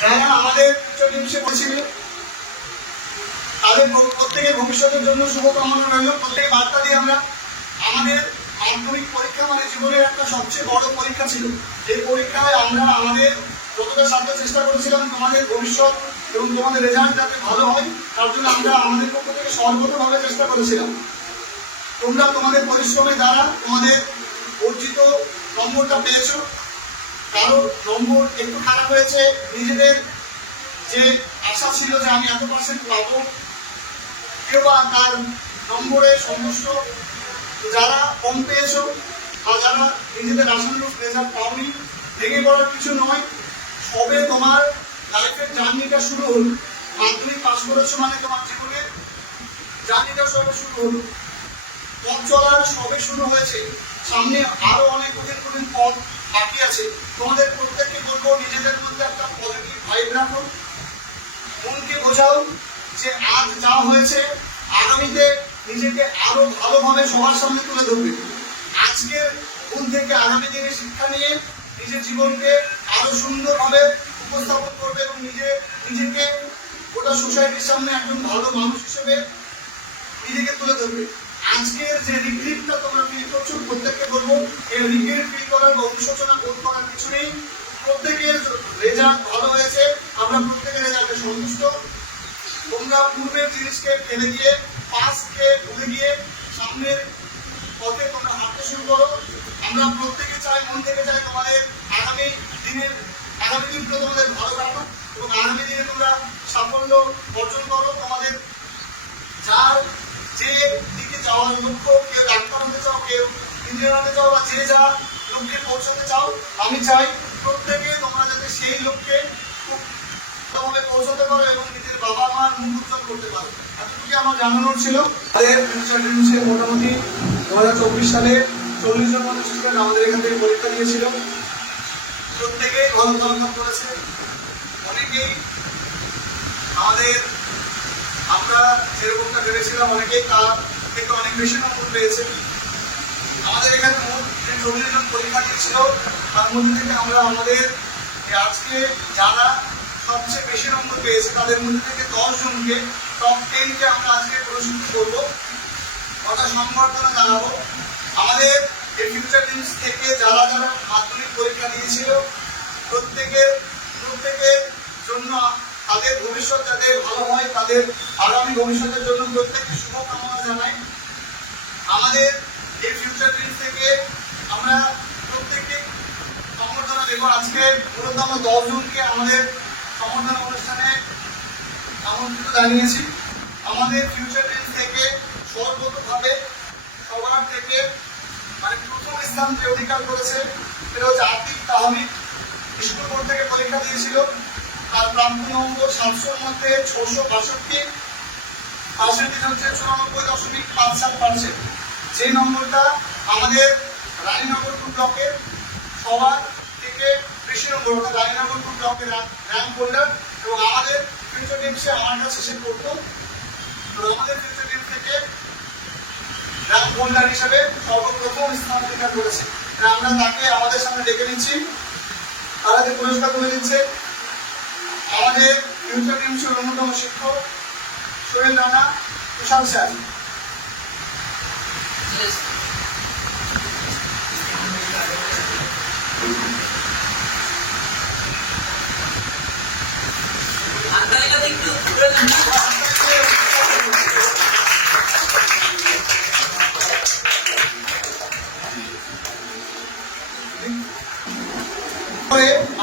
যারা আমাদের ফিউচার টিমসে পড়ছিল তাদের প্রত্যেকের ভবিষ্যতের জন্য শুভকামনা রইল। প্রত্যেকে বার্তা দিয়ে আমরা আমাদের মাধ্যমিক পরীক্ষা মানে জীবনের একটা সবচেয়ে বড় পরীক্ষা ছিল। এই পরীক্ষায় আমরা আমাদের যতটা সাধ্য চেষ্টা করেছিলাম তোমাদের ভবিষ্যৎ এবং তোমাদের রেজাল্ট যাতে ভালো হয় তার জন্য আমরা আমাদের পক্ষ থেকে সর্বতভাবে চেষ্টা করেছিলাম। তোমরা তোমাদের পরিশ্রমের দ্বারা তোমাদের অর্জিত নম্বরটা পেয়েছো। কারো নম্বর একটু খারাপ হয়েছে, নিজেদের যে আশা ছিল যে আমি এত পার্সেন্ট পাবো, কেউ তার নম্বরে সন্তুষ্ট। যারা কম পেয়েছো আর যারা নিজেদের আশানুরূপ রেজাল্ট পাওনি, ভেঙে পড়ার কিছু নয়। সবে তোমার লাইফের জার্নিটা শুরু হলো। মাধ্যমিক পাস করেছো মানে তোমার জীবনের জার্নিটা সবে শুরু হলো। পথ চলার সবে শুরু হয়েছে, সামনে আরো অনেক কঠিন কঠিন পথ বাকি আছে। তোমাদের প্রত্যেককে বলবো নিজেদের মধ্যে একটা পজিটিভ ভাইব রাখো, মনকে বোঝাও যে আজ যা হয়েছে আগামীতে নিজেকে আরো ভালোভাবে সবার সামনে তুলে ধরবে। আজকের ভুল থেকে আগামী দিনে শিক্ষা নিয়ে নিজের জীবনকে আরো সুন্দরভাবে উপস্থাপন করবে এবং নিজেকে গোটা সোসাইটির সামনে একজন ভালো মানুষ হিসেবে নিজেকে তুলে ধরবে। আজকের যে রিগ্রেটটা তোমরা ফিল করছো, প্রত্যেককে বলবো এই রিগ্রেট ফিল করার বা অনুশোচনা বোধ করার কিছু নেই। প্রত্যেকের রেজাল্ট ভালো হয়েছে, আমরা প্রত্যেকের রেজাল্টে সন্তুষ্ট। তোমরা পূর্বের জিনিসকে ফেলে দিয়ে পাস্টকে ভুলে গিয়ে সামনের পথে তোমরা হাঁটতে শুরু করো। আমরা প্রত্যেকে চাই, মন থেকে চাই তোমাদের আগামী দিনগুলো তোমাদের ভালো কাটুক এবং আগামী দিনে তোমরা সাফল্য অর্জন করো। তোমাদের যার যে দিকে যাওয়ার লক্ষ্য, কেউ ডাক্তার হতে চাও, কেউ ইঞ্জিনিয়ার হতে চাও, বা যে যা লক্ষ্যে পৌঁছতে চাও, আমি চাই প্রত্যেকে তোমরা যাতে সেই লক্ষ্যে খুব ভালোভাবে পৌঁছতে পারো এবং নিজের বাবা মার মুখ উজ্জ্বল করতে পারো। এতটুকু আমার জানানোর ছিল। আমাদের ফিউচার ড্রিমসে মোটামুটি 2024 সালে 40 জন মতো স্টুডেন্ট আমাদের এখান থেকে পরীক্ষা দিয়েছিল। প্রত্যেকেই ভালো ফলাফল করেছে। অনেকেই আমরা যেরকমটা ভেবেছিলাম অনেকেই তার থেকে অনেক বেশি নম্বর পেয়েছে। আমাদের এখানে মোট যে 40 জন পরীক্ষা দিয়েছিল তার মধ্যে থেকে আমরা আমাদের আজকে যারা সবচেয়ে বেশি নম্বর পেয়েছে তাদের মধ্যে থেকে 10 জনকে, টপ 10কে আমরা আজকে পুরস্কৃত করবো, কথা সংবর্ধনা জানাবো। আমাদের এই ফিউচার টিমস থেকে যারা যারা মাধ্যমিক পরীক্ষা দিয়েছিল প্রত্যেকের জন্য তাদের ভবিষ্যৎ যাতে ভালো হয়, তাদের আগামী ভবিষ্যতের জন্য প্রত্যেককে শুভকামনা জানাই। আমাদের এই ফিউচার টিমস থেকে আমরা প্রত্যেককে সম্বর্ধনা দেব। আজকে মূলত আমরা 10 জনকে আমাদের সম্বর্ধনা অনুষ্ঠানে আমন্ত্রিত জানিয়েছি। আমাদের ফিউচার টিমস থেকে সর্বতভাবে সবার থেকে মানে প্রথম স্থান যে অধিকার করেছে সেটা হচ্ছে আতিক তাহমিদ। স্কুল বোর্ড থেকে পরীক্ষা দিয়েছিল, তার প্রাপ্ত নম্বর 700-র মধ্যে 662, পার্সেন্টেজ হচ্ছে 94.57%। যে নম্বরটা আমাদের রানীনগরপুর ব্লকের সবার থেকে বেশি নম্বর, অর্থাৎ রানীনগরপুর ব্লকের র্যাঙ্ক হোল্ডার এবং আমাদের ফিউচার টিমসে আমার কাছে সে করতো। আমাদের ফিউচার টিম থেকে র্যাঙ্ক হোল্ডার হিসেবে সর্বপ্রথম স্থান অধিকার করেছে। আমরা তাকে আমাদের সামনে ডেকে নিচ্ছি, তাদের পুরস্কার করে দিচ্ছে আমাদের ফিউচার টিমসের অন্যতম শিক্ষক সোহেল রানা, তুষার স্যার।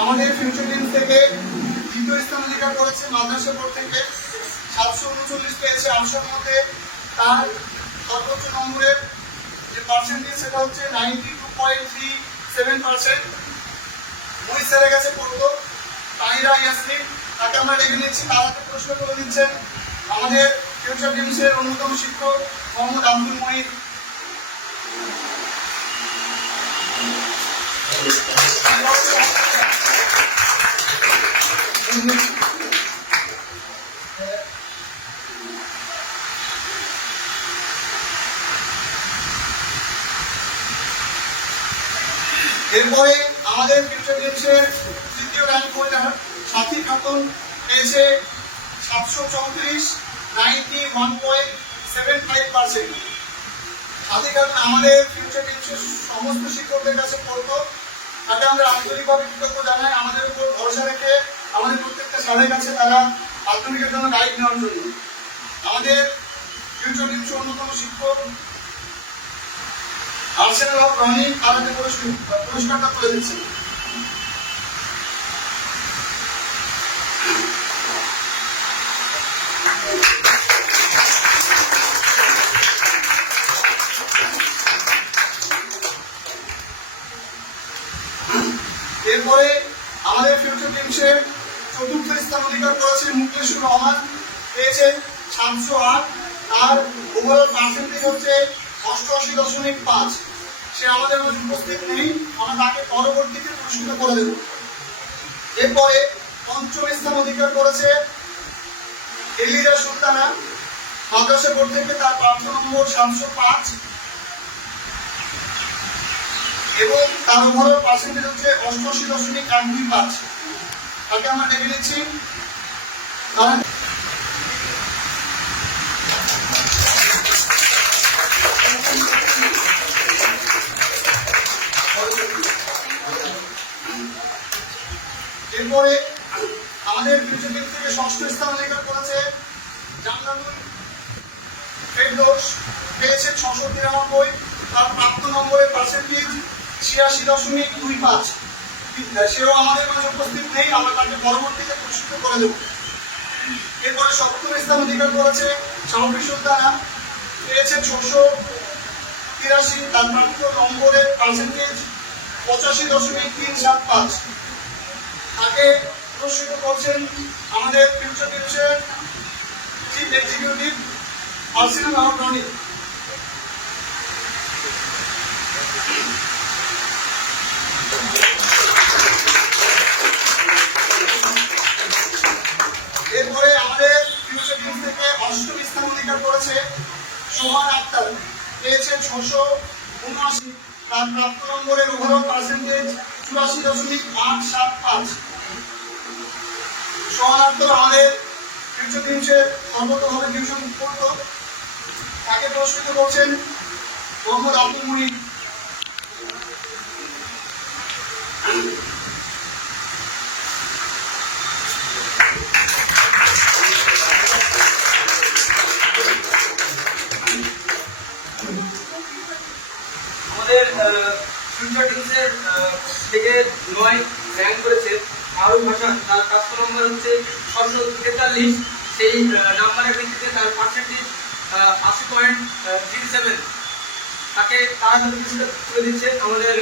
আমাদের ফিউচার টিম থেকে দ্বিতীয় স্থান অধিকার করেছে মাদ্রাসা বোর্ড থেকে 739 পেয়েছে। 800-র মধ্যে তার সর্বোচ্চ নম্বরের যে পার্সেন্টেজ সেটা হচ্ছে 92.37%। মুই স্যারের কাছে পড়তো তাহিরা ইয়াসমিন, তাকে আমরা ডেকে নিচ্ছি। তারাকে প্রশ্ন করে দিচ্ছেন আমাদের ফিউচার টিমসের অন্যতম শিক্ষক মোহাম্মদ আব্দুল মহিদ। এরপরে আমাদের ফিউচার টিমসের তৃতীয় র্যাঙ্ক হোল্ডার সাথী ঠাকুর খাতুন পেয়েছে 734, 91.75%। সাথে কারণ আমাদের ফিউচার টিমসের সমস্ত শিক্ষকদের কাছে বলবো, তাতে আমরা আন্তরিকভাবে কৃতজ্ঞ জানাই আমাদের উপর ভরসা রেখে আমাদের প্রত্যেকটা স্যারের কাছে তারা মাধ্যমিকের জন্য গাইড নেওয়ার জন্য। আমাদের ফিউচার টিমসের অন্যতম শিক্ষক আর্সেনাল অফ রনি তারাকে পুরস্কারটা তুলে দিচ্ছেন। এরপরে আমাদের ফিউচার টিমসের চতুর্থ স্থান অধিকার করেছে মুকেশুর রহমান, পেয়েছেন 708, তার ওভারঅল পার্সেন্টেজ হচ্ছে 88.5। সে আমাদের মাঝে উপস্থিত নেই, আমরা তাকে পরবর্তীতে পুরস্কৃত করে দেব। এরপরে পঞ্চম স্থান অধিকার করেছে এলিজা সুলতানা, মাদ্রাসা বোর্ড থেকে তার প্রাপ্ত নম্বর 705 এবং তার ওভারঅল পার্সেন্টেজ হচ্ছে 88.125। তাকে আমরা ডেকে নিচ্ছি। এরপরে আমাদের ফিউচার টিম থেকে ষষ্ঠ স্থান অধিকার করেছে জামলানুল ফেরদৌস, পেয়েছে 693, তার প্রাপ্ত নম্বরের পার্সেন্টেজ 86.25। সেও আমাদের মাঝে উপস্থিত নেই, আমরা তাকে পরবর্তীতে পুরস্কৃত করে দেব। এরপরে সপ্তম স্থান অধিকার করেছে শাহরী সুলতানা, পেয়েছে 683, তার প্রাপ্ত নম্বরের পার্সেন্টেজ 85.375। তাকে পুরস্কৃত করছেন আমাদের ফিউচার টিমসের চিফ এক্সিকিউটিভ আর্সেনাল অফ রনি। এরপরে আমাদের ফিউচার টিম থেকে অষ্টম স্থান অধিকার করেছে সোহান আক্তার, পেয়েছেন 679, তার প্রাপ্ত নম্বরের ওভারঅল পার্সেন্টেজ 84.875। সোহান আক্তার আমাদের ফিউচার টিমসের সর্বতভাবে টিউশন করতো, তাকে পুরস্কৃত করছেন মোহাম্মদ আব্দুল মুহিত। আমাদের ফিউচার টিমসের থেকে 9 র্যাঙ্ক করেছে আরব ভাষা, তার প্রাপ্ত নম্বর হচ্ছে 643, সেই নাম্বারের ভিত্তিতে তার পার্সেন্টেজ 80.37। তাকে তারা পুরস্কৃত করে দিচ্ছে আমাদের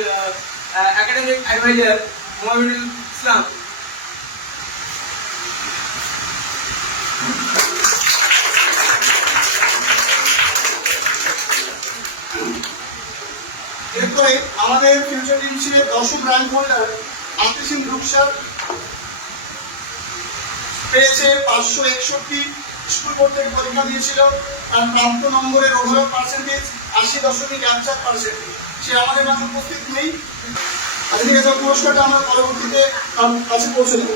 একাডেমিক অ্যাডভাইজার মোহাম্মদুল ইসলাম। এরপরে আমাদের ফিউচার টিমসের দশম র্যাঙ্ক হোল্ডার আতিসিম রুকসার, পেয়েছে 561, স্কুল বোর্ড থেকে পরীক্ষা দিয়েছিল, তার প্রাপ্ত নম্বরের ওভারঅল পার্সেন্টেজ 80.14%। সে আমাদের মাঝে উপস্থিত নেই, আজকে পুরস্কারটা আমরা পরবর্তীতে তার কাছে পৌঁছে দেবো।